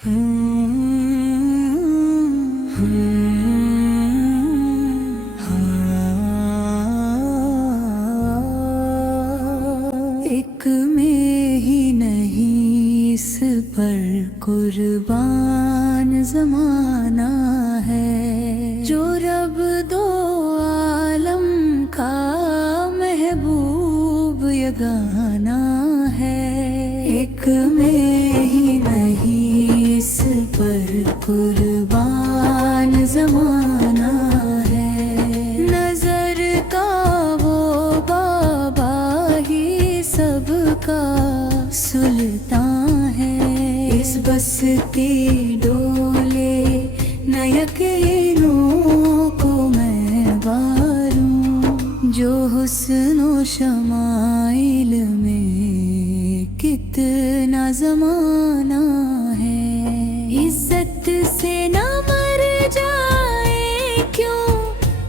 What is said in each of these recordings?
ایک میں ہی نہیں اس پر قربان زمانہ ہے، جو رب دو عالم کا محبوب یگانہ ہے۔ ایک میں ہی نہیں اس پر قربان زمانہ ہے، نظر کا وہ بابا ہی سب کا سلطان ہے۔ اس بستی ڈولے نہ یقینوں کو میں باروں، جو حسن و شمائل میں کتنا زمانہ ہے۔ عزت سے نہ مر جائے کیوں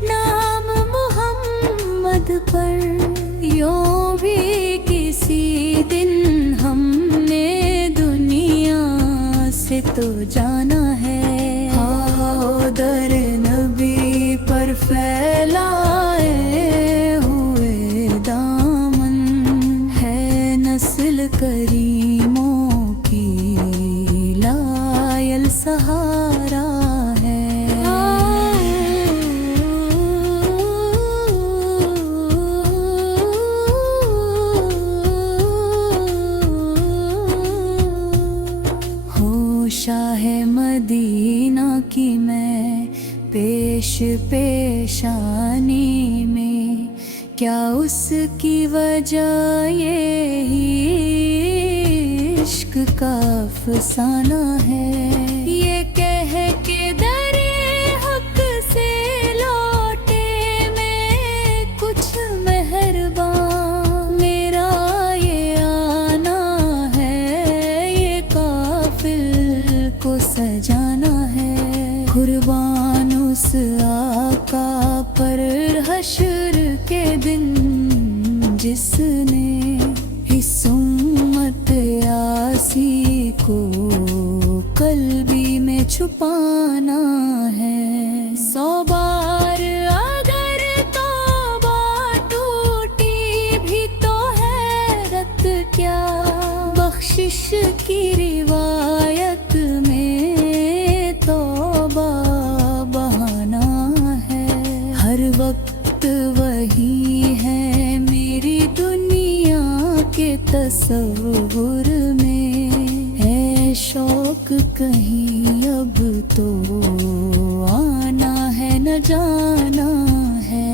نام محمد پر، یوں بھی کسی دن ہم نے دنیا سے تو جانا ہے۔ آؤ در نبی پر پھیلائے ہوئے دامن، ہے نسل کریموں کی لائل سہارا ہے۔ شاہ مدینہ کی میں پیش پیشانی میں، کیا اس کی وجہ یہی عشق کا افسانہ ہے؟ یہ کہہ کے در حق سے لوٹے میں کچھ مہربان، میرا یہ آنا ہے، یہ قافل کو سجانا ہے۔ قربان اس آقا پر حشر کے دن جس نے اس امت یاسی کو قلبی میں چھپانا ہے۔ 100 بار اگر توبہ ٹوٹی بھی تو حیرت کیا، بخشش کی روایت میں توبہ بہانا ہے۔ ہر وقت وہی ہے میری دنیا کے تصور میں، ہے شوق کہیں اب تو آنا ہے نہ جانا ہے۔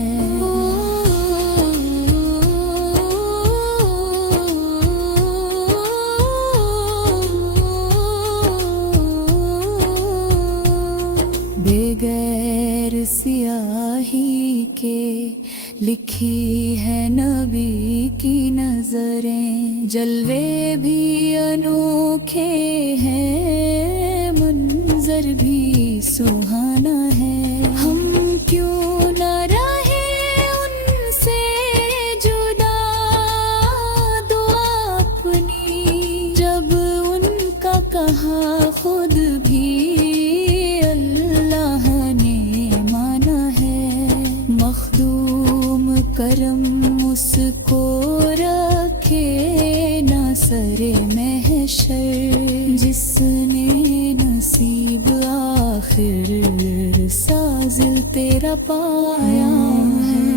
بغیر سیاہی کے لکھی ہے نبی کی نظریں، جلوے بھی انوکھے ہیں، منظر بھی سہانا ہے۔ ہم کیوں نہ رہے ان سے جدا، دعا اپنی جب ان کا کہا خود بھی کرم اس کو رکھے نہ سر محشر، جس نے نصیب آخر سازل تیرا پایا ہے۔